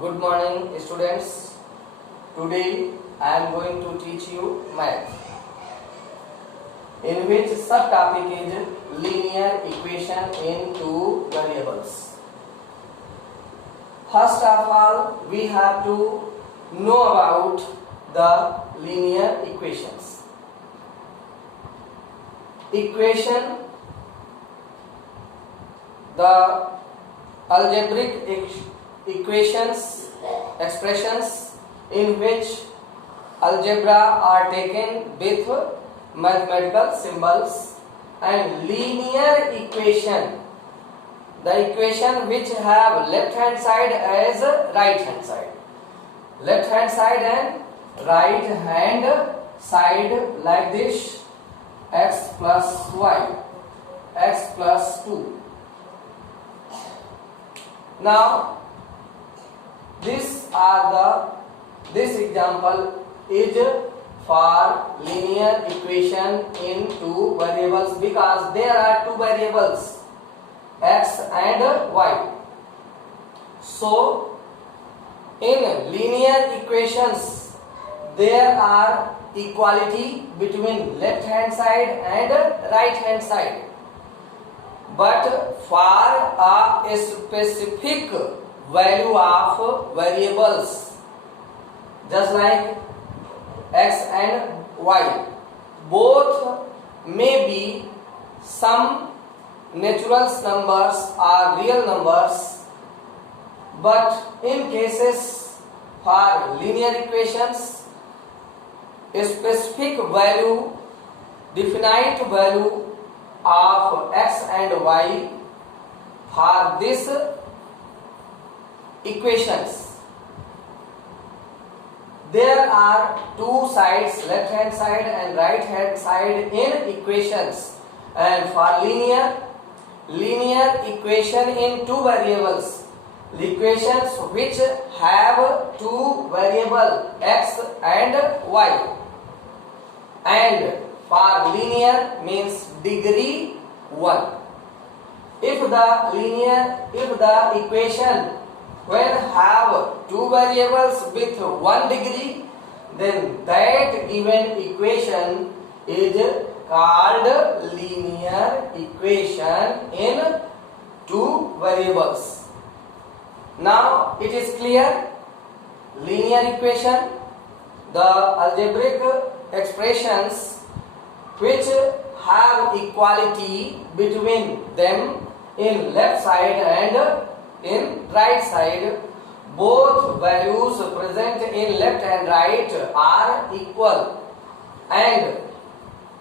Good morning, students. Today I am going to teach you math, in which subtopic is linear equation in two variables. First of all, we have to know about the linear equations. The algebraic expressions in which algebra are taken with mathematical symbols, and linear equation, the equation which have left hand side as right hand side, left hand side and right hand side like this: x plus y, x plus 2. Now this example is for linear equation in two variables, because there are two variables x and y. So in linear equations there are equality between left hand side and right hand side, but for a specific value of variables, just like x and y, both may be some natural numbers or real numbers, but in cases for linear equations, a specific value, definite value of x and y for these equations, there are two sides, left hand side and right hand side in equations. And for linear equation in two variables, the equations which have two variable x and y, and for linear means degree 1. If the equation when have two variables with 1 degree, then that given equation is called linear equation in two variables. Now it is clear, linear equation, the algebraic expressions which have equality between them in left side and in right side, both values present in left and right are equal, and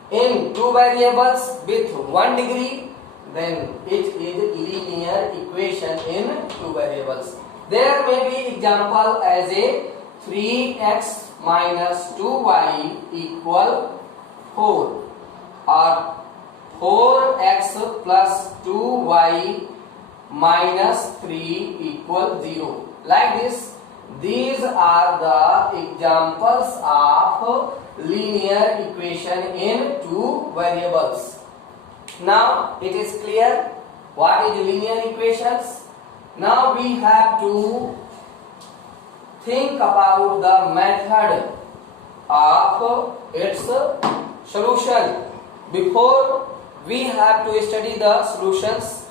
in two variables with 1 degree, then it is linear equation in two variables. There may be example as a 3x minus 2y equal 4, or 4x plus 2y minus 3 equal 0. Like this, these are the examples of linear equation in two variables. Now it is clear what is linear equations. Now we have to think about the method of its solution. Before we have to study the solutions,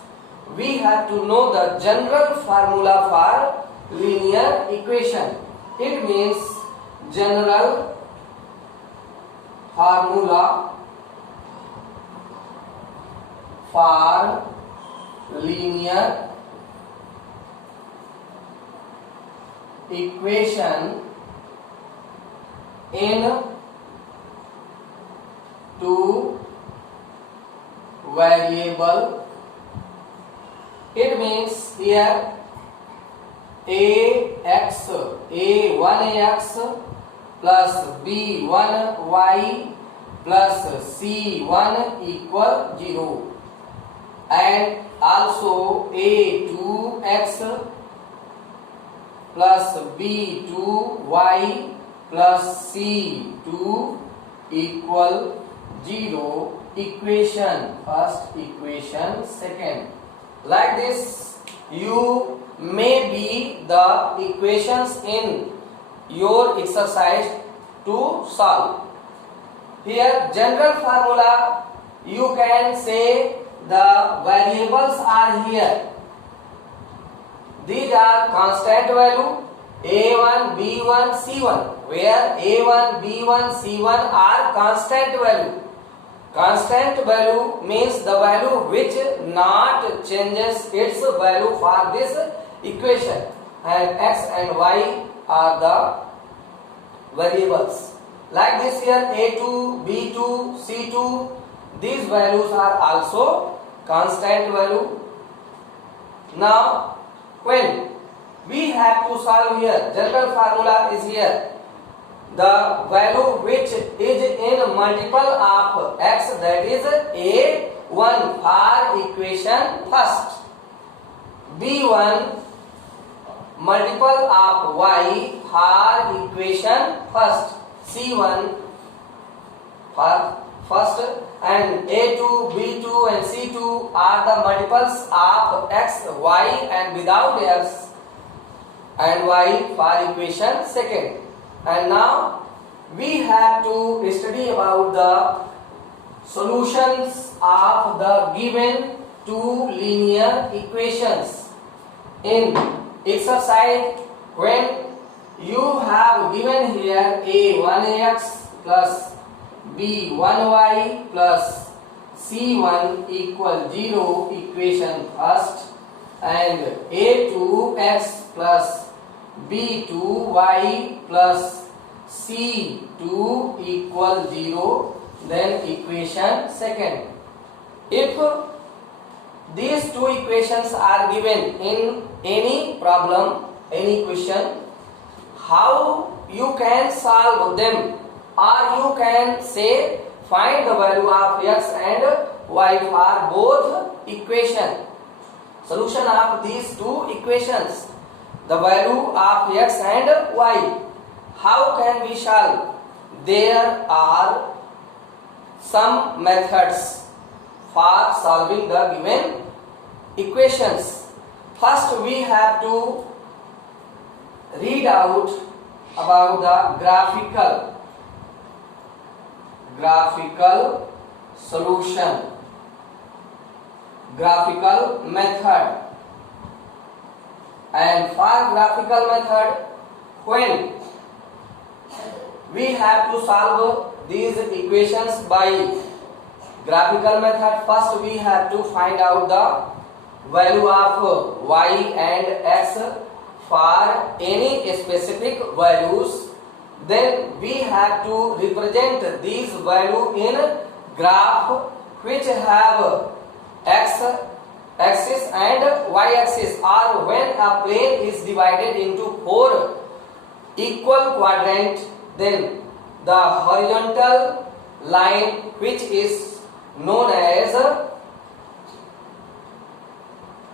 we have to know the general formula for linear equation. It means general formula for linear equation in two variable. It means here a1x plus b1y plus c1 equal 0, and also a2x plus b2y plus c2 equal 0. Equation first, equation second. Like this, you may be the equations in your exercise to solve. Here general formula, you can say the variables are here. These are constant value a1, b1, c1, where a1, b1, c1 are constant value. Constant value means the value which not changes its value for this equation, and x and y are the variables. Like this here, a2, b2, c2, these values are also constant value. Now when we have to solve here, general formula is here. The value which is in multiple of x, that is a1 for equation first, b1 multiple of y for equation first, c1 for first, and a2, b2 and c2 are the multiples of x, y, and without x and y for equation second. And now we have to study about the solutions of the given two linear equations. In exercise, when you have given here a1x plus b1y plus c1 equal 0 equation first, and a2x plus b2y plus c2 equal 0, then equation second. If these two equations are given in any problem, any question, how you can solve them, or you can say find the value of x and y for both equation. Solution of these two equations, the value of x and y, how can we solve? There are some methods for solving the given equations. First we have to read out about the graphical solution, graphical method. And for graphical method, when we have to solve these equations by graphical method, first we have to find out the value of y and x for any specific values. Then we have to represent these value in graph which have x axis and y axis, or when a plane is divided into four equal quadrant, then the horizontal line which is known as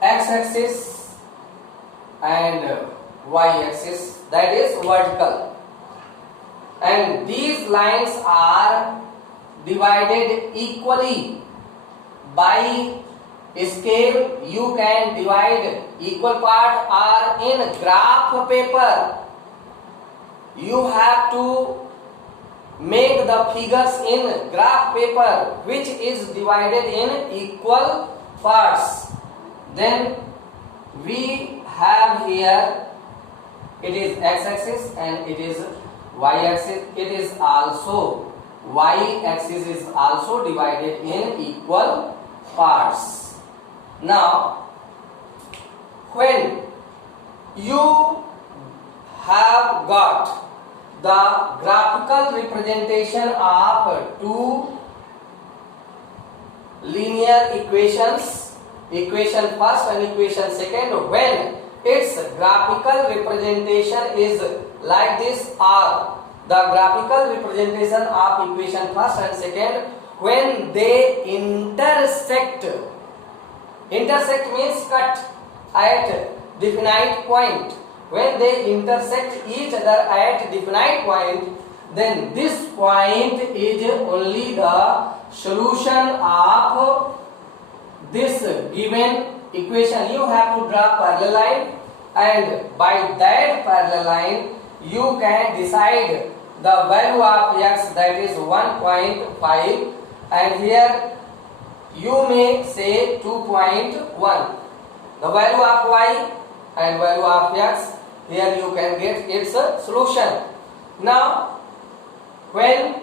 x axis and y axis, that is vertical, and these lines are divided equally by scale. You can divide equal part, or in graph paper you have to make the figures in graph paper which is divided in equal parts. Then we have here, it is x axis and it is y axis. It is also y axis is also divided in equal parts. Now when you have got the graphical representation of two linear equations, equation first and equation second, when its graphical representation is like this, or the graphical representation of equation first and second, when they intersect means cut at definite point, when they intersect each other at definite point, then this point is only the solution of this given equation. You have to draw parallel line and by that parallel line you can decide the value of x, that is 1.5, and here you may say 2.1. The value of y and value of x, here you can get its solution. Now when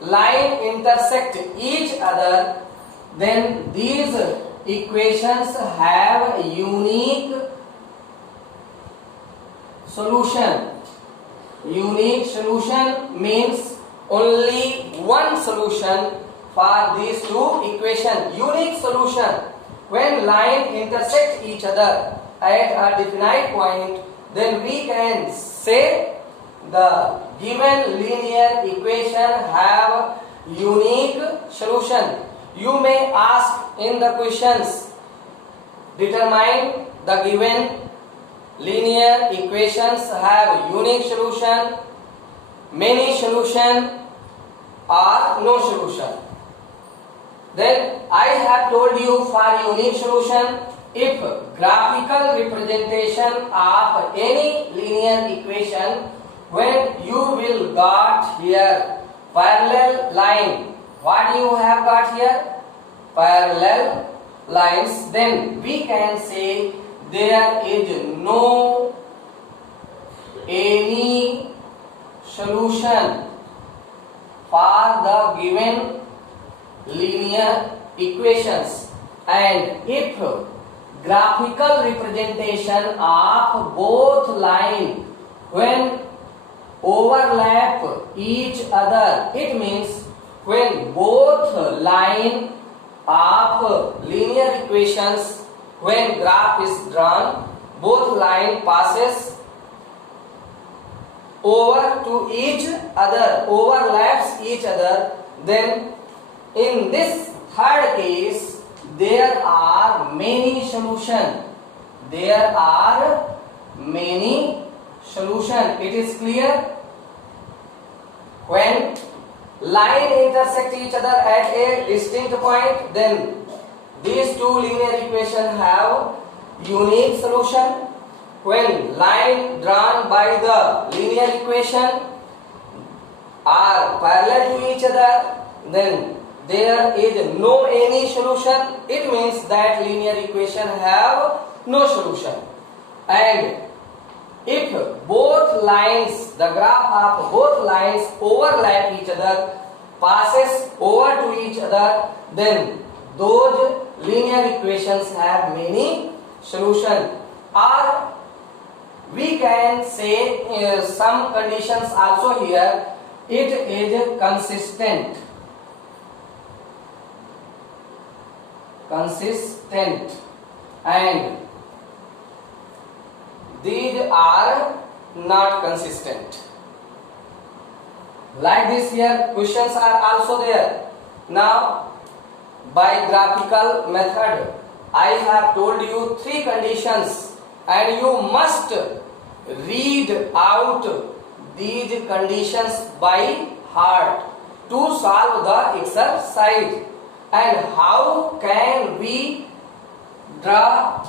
line intersect each other, then these equations have unique solution. Unique solution means only one solution for these two equations. Unique solution, when line intersect each other at a definite point, then we can say the given linear equation have unique solution. You may ask in the questions, determine the given linear equations have unique solution, many solution, or no solution. Then I have told you for unique solution, if graphical representation of any linear equation, when you will got here parallel line, what you have got here? Parallel lines, then we can say there is no any solution for the given linear equations. And if graphical representation of both line when overlap each other, it means when both line of linear equations, when graph is drawn, both line passes over to each other, overlaps each other, then in this third case there are many solutions. There are many solutions. It is clear? When line intersect each other at a distinct point, then these two linear equations have unique solution. When line drawn by the linear equation are parallel to each other, then there is no any solution. It means that linear equation have no solution. And if both lines, the graph of both lines overlap each other, passes over to each other, then those linear equations have many solutions. Or we can say some conditions also here, it is consistent. And these are not consistent. Like this here, questions are also there. Now, by graphical method, I have told you three conditions, and you must read out these conditions by heart to solve the exercise. And how can we draw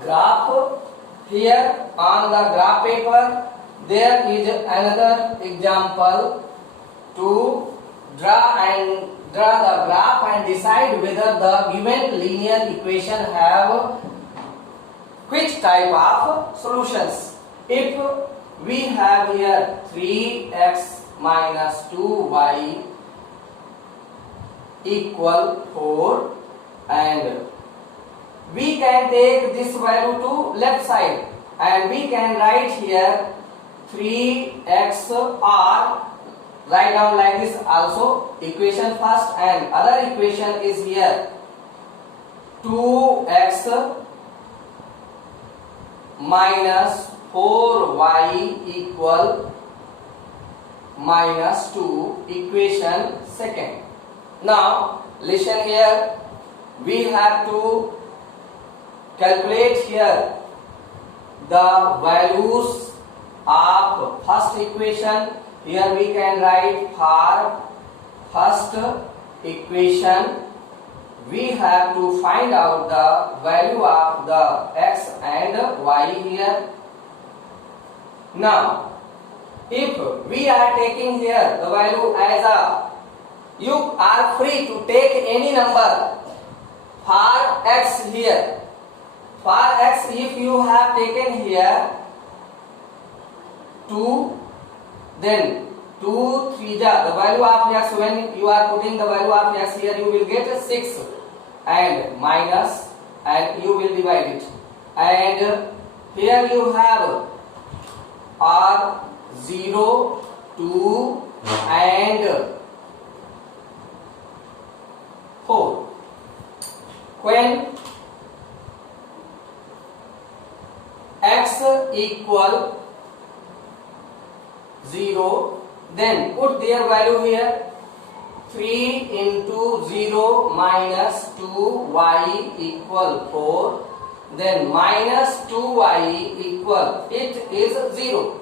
graph? Here on the graph paper there is another example to draw the graph and decide whether the given linear equation have which type of solutions. If we have here 3x minus 2y equal 4, and we can take this value to left side and we can write here 3x, or write down like this also equation first, and other equation is here 2x minus 4y equal minus 2, equation second. Now listen here, we have to calculate here the values of first equation. Here we can write for first equation we have to find out the value of the x and y here. Now, if we are taking here the value as a, you are free to take any number for x here. For x, if you have taken here 2, then 2 3 the value of x, when you are putting the value of x here, you will get 6 and minus, and you will divide it. And here you have r 0, 2 and 4. When x equal 0, then put their value here. 3 into 0 minus 2y equal 4. Then minus 2y equal, it is 0.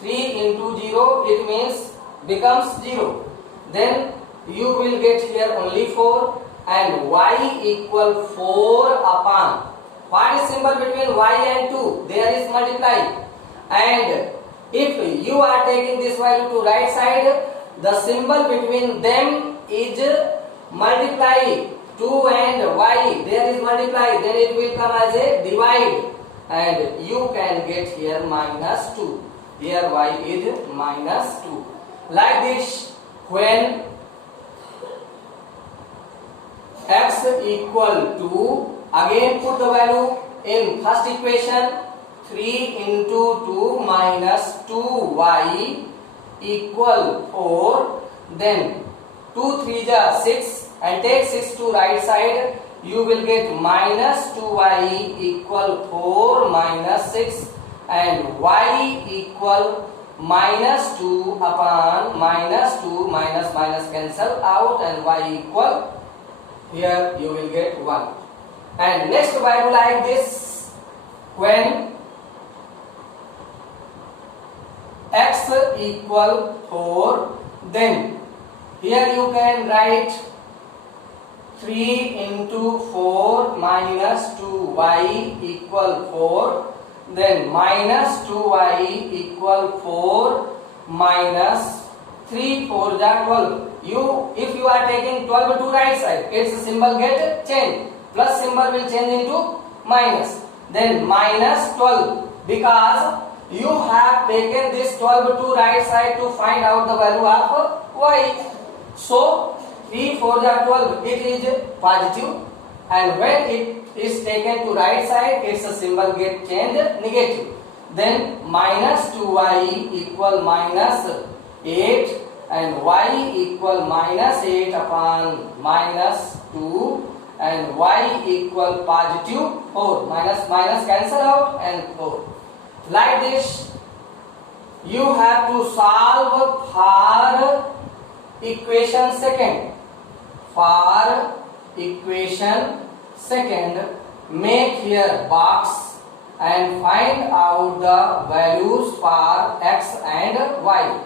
3 into 0, it means becomes 0. Then you will get here only 4 and y equal 4 upon. What is symbol between y and 2? There is multiply. And if you are taking this value to right side, the symbol between them is multiply. 2 and y, there is multiply, then it will come as a divide, and you can get here minus 2. Here y is minus 2. Like this, when x equal to, again put the value in first equation. 3 into 2 minus 2y equal 4. Then 2 3 6, and take 6 to right side, you will get minus 2y equal 4 minus 6, and y equal minus 2 upon minus 2, minus minus cancel out, and y equal, here you will get 1. And next value like this, when x equal 4, then here you can write 3 into 4 minus 2y equal 4. Then minus 2y equal 4 minus 3 4 12. If you are taking 12 to right side, its symbol get changed. Plus symbol will change into minus. Then minus 12, because you have taken this 12 to right side to find out the value of y. So 3 4 12, it is positive, and when it is taken to right side, its symbol get changed negative. Then minus 2y equal minus 8, and y equal minus 8 upon minus 2, and y equal positive 4. Minus minus cancel out, and 4. Like this, you have to solve for equation second. For equation second, make here box and find out the values for x and y.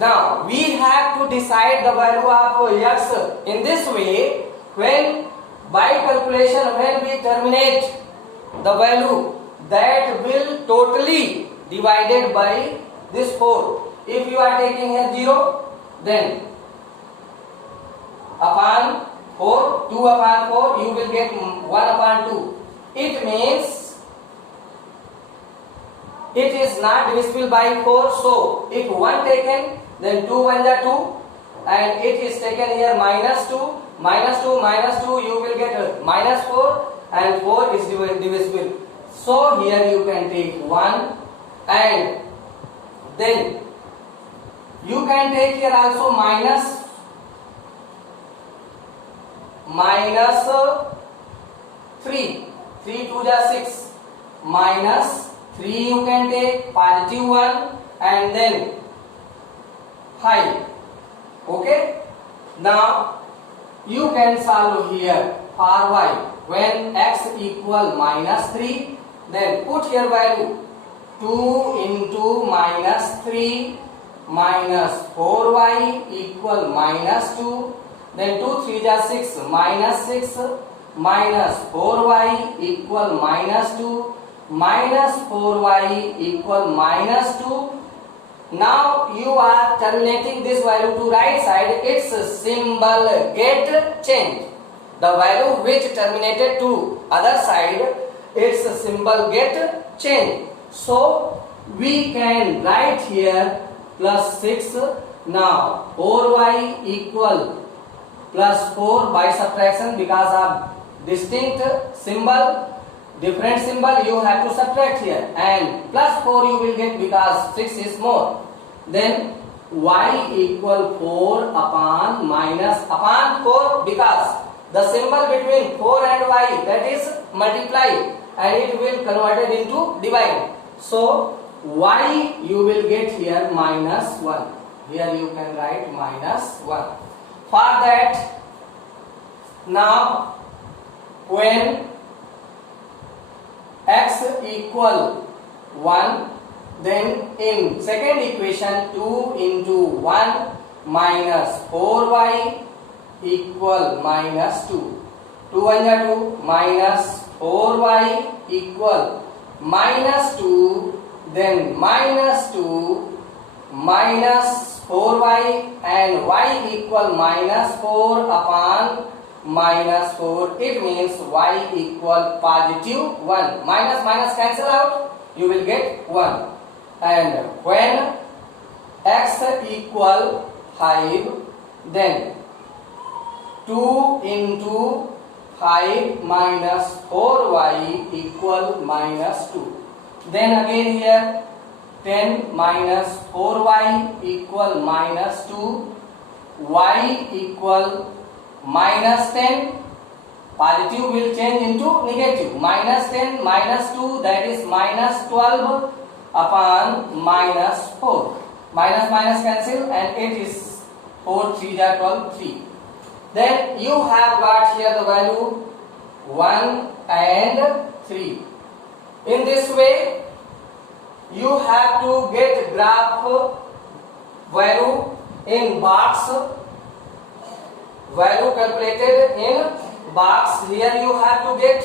Now we have to decide the value of x in this way. When by calculation, when we terminate the value, that will totally divided by this 4. If you are taking here 0, then upon 4, 2 upon 4, you will get 1 upon 2. It means it is not divisible by 4. So if 1 taken, then 2 1 are 2, and it is taken here minus 2, minus 2, minus 2, you will get minus 4, and 4 is divisible. So here you can take 1, and then you can take here also minus 3, 3 2 6, minus 3 you can take, positive 1, and then 5. Okay, now you can solve here for y. When x equal minus 3, then put here value 2 into minus 3 minus 4y equal minus 2. then 2 3 are 6, minus 6, minus 4y equal minus 2, minus 4y equal minus 2. Now you are terminating this value to right side, its symbol get changed. The value which terminated to other side, its symbol get changed. So we can write here plus 6. Now 4y equal plus 4 by subtraction, because of distinct symbol, different symbol, you have to subtract here, and plus 4 you will get because 6 is more. Then y equal 4 upon minus upon 4, because the symbol between 4 and y, that is multiply, and it will converted into divide. So y you will get here minus 1. Here you can write minus 1. For that, now when x equal 1, then in second equation 2 into 1 minus 4y equal minus 2. 2 1 are 2, minus 4y equal minus 2, then minus 2 minus 4y, and y equal minus 4 upon minus 4. It means y equal positive 1. Minus minus cancel out, you will get 1. And when x equal 5, then 2 into 5 minus 4y equal minus 2. Then again here 10 minus 4y equal minus 2, y equal minus 10, positive will change into negative, minus 10 minus 2, that is minus 12 upon minus 4. Minus minus cancel, and it is 4 3 are 12, 3. Then you have got here the value 1 and 3. In this way, you have to get graph value in box, value calculated in box. Here you have to get,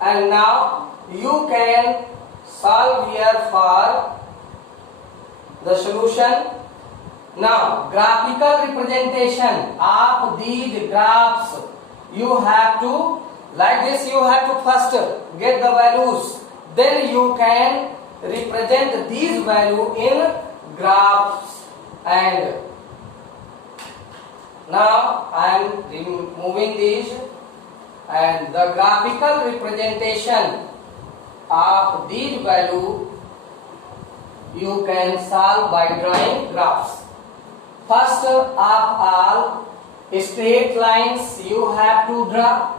and now you can solve here for the solution. Now graphical representation of these graphs, you have to, like this, you have to first get the values, then you can represent these value in graphs. And now I am removing these, and the graphical representation of these value you can solve by drawing graphs. First of all, straight lines you have to draw.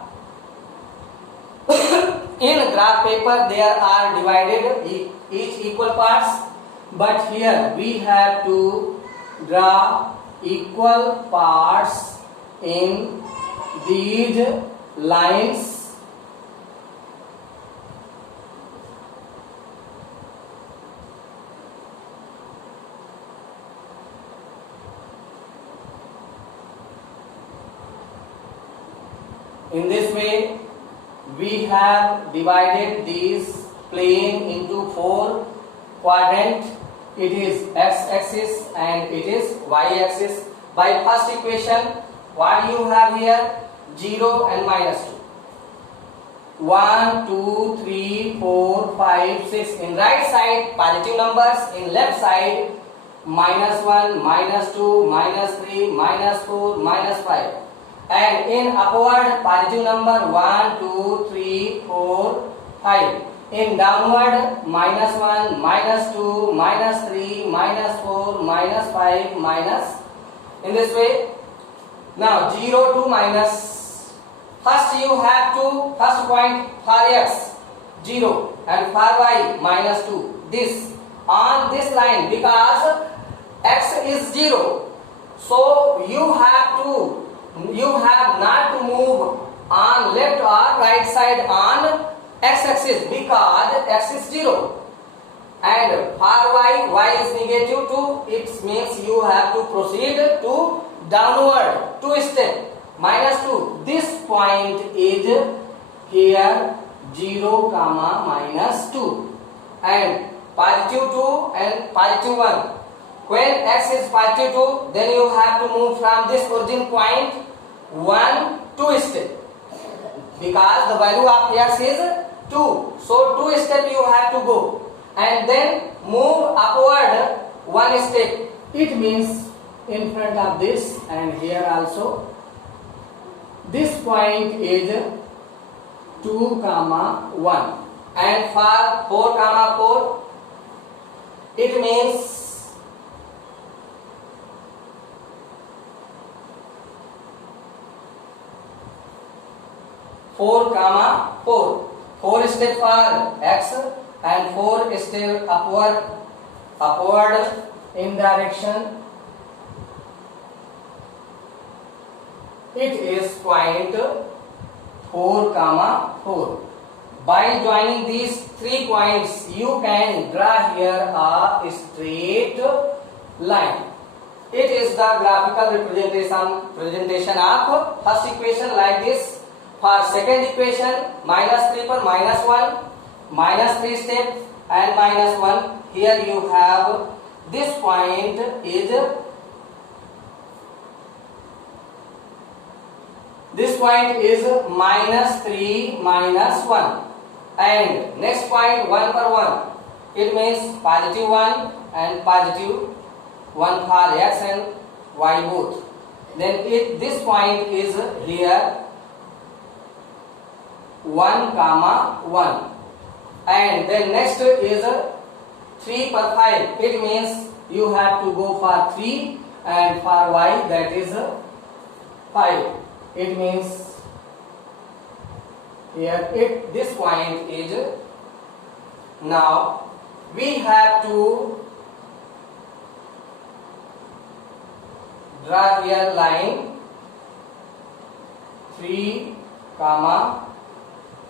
In graph paper there are divided each equal parts, but here we have to draw equal parts in these lines. In this way, we have divided these plane into 4 quadrant. It is x-axis and it is y-axis. By first equation, what you have here? 0 and minus 2. 1, 2, 3, 4, 5, 6. In right side, positive numbers. In left side, minus 1, minus 2, minus 3, minus 4, minus 5. And in upward, positive number 1, 2, 3, 4, 5. In downward, minus 1, minus 2, minus 3, minus 4, minus 5, minus. In this way. Now 0 to minus. First you have to, first point for x 0 and for y minus 2. This on this line, because x is 0. So you have not to move on left or right side on x-axis, because x is 0. And for y is negative 2. It means you have to proceed to downward 2 steps. minus 2. This point is here 0 comma minus 2 and positive 2 and positive 1. When x is positive 2, then you have to move from this origin point 1 2 step, because the value of x is 2, so 2 step you have to go and then move upward 1 step. It means in front of this and here also this point is 2 comma 1 and for 4 comma 4 it means 4 comma 4. 4 step for x and 4 step upward in direction. It is point 4 comma 4. By joining these 3 points, you can draw here a straight line. It is the graphical representation of first equation like this. For second equation, minus 3 per minus 1, minus 3 step and minus 1. Here you have this point is minus 3 minus 1 and next point 1 per 1. It means positive 1 and positive 1 for x and y both. Then this point is here 1 comma 1 and then next is 3 per 5. It means you have to go for 3 and for y that is 5. It means here this point is, now we have to draw here line 3 comma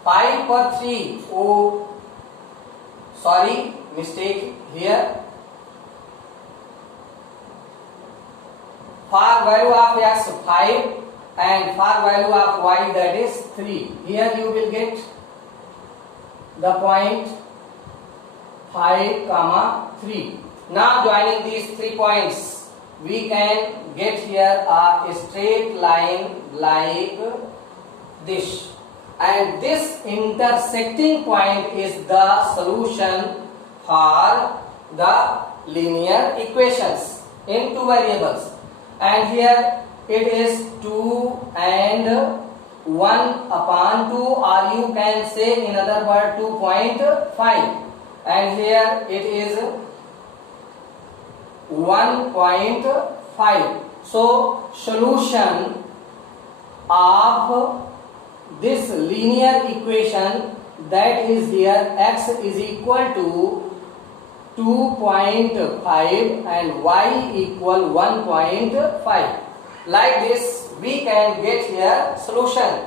5 per 3. Oh, sorry, mistake here. For value of x 5 and for value of y that is 3. Here you will get the point 5 comma 3. Now joining these 3 points, we can get here a straight line like this. And this intersecting point is the solution for the linear equations in 2 variables. And here it is 2 and 1 upon 2, or you can say in other word 2.5, and here it is 1.5. So solution of this linear equation, that is here x is equal to 2.5 and y equal 1.5. Like this we can get here solution.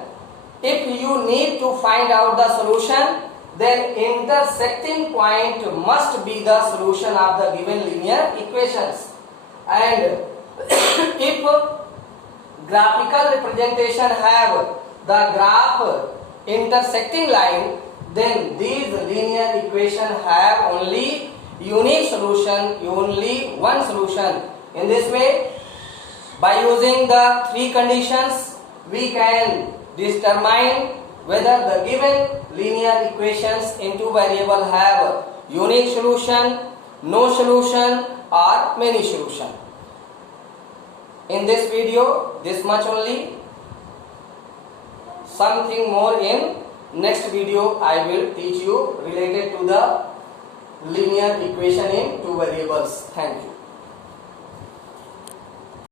If you need to find out the solution, then intersecting point must be the solution of the given linear equations. And if graphical representation have the graph intersecting line, then these linear equation have only unique solution, only one solution. In this way, by using the 3 conditions, we can determine whether the given linear equations in 2 variables have unique solution, no solution, or many solution. In this video, this much only. Something more in next video I will teach you related to the linear equation in 2 variables. Thank you.